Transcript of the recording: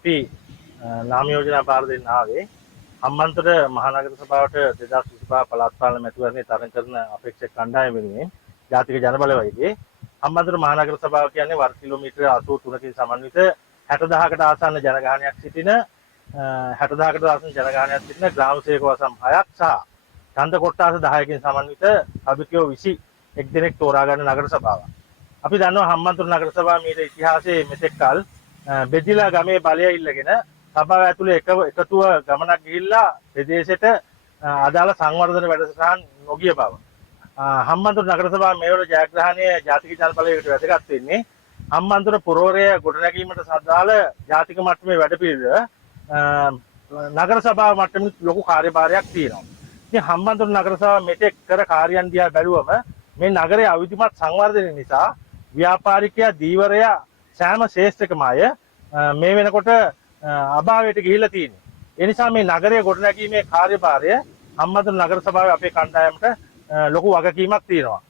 අපි නාම යෝජනා බාර දෙන්න ආවේ හම්බන්තොට මහනගර සභාවට 2025 පළාත් පාලන මැතිවරණයේ තරඟ කරන අපේක්ෂක කණ්ඩායම වෙනුවෙන් ජාතික ජනබලවේගයේ හම්බන්තොට මහනගර සභාව කියන්නේ වර්ග කිලෝමීටර 83කින් සමන්විත 60000කට ආසන්න ජනගහනයක් සිටින 60000කට ආසන්න ජනගහනයක් සිටින ග්‍රාම සේවක වසම් 6ක් සහ ඡන්ද කොට්ටාස 10කින් සමන්විත සභිකයෝ 21 දෙනෙක් තෝරා ගන්න නගර සභාවක්. අපි දන්නවා හම්බන්තොට නගර සභාව මීට ඉතිහාසයේ මෙතෙක් කල බෙදිලා ගමේ බලය ඉල්ලගෙන සභාව ඇතුලේ එකතුව ගමනක් ගිහිල්ලා ප්‍රදේශයට අදාළ සංවර්ධන වැඩසටහන් නොගිය බව. හම්බන්තොට නගර සභාව මේවල ජයග්‍රහණය ජාතික ජනබලවේගයට වැදගත් වෙන්නේ හම්බන්තොට පුරවරය ගොඩනැගීමට සදාළ ජාතික මට්ටමේ වැඩපිළිවෙල නගර සභාව මට්ටමේ ලොකු කාර්යභාරයක් තියෙනවා. ඉතින් හම්බන්තොට නගර සභාව මෙතෙක් කර කාර්යයන් දිහා බැලුවම මේ නගරයේ අවිධිමත් සංවර්ධනය නිසා ව්‍යාපාරිකයා දීවරයා සෑම ශේෂ්ත්‍රකම අය මේ වෙනකොට අභාවයට ගිහිල්ලා තියෙනවා. ඒ නිසා මේ නගරය ගොඩනැගීමේ කාර්යභාරය හම්බන්තොට නගර සභාවේ අපේ කණ්ඩායමට ලොකු වගකීමක් තියෙනවා.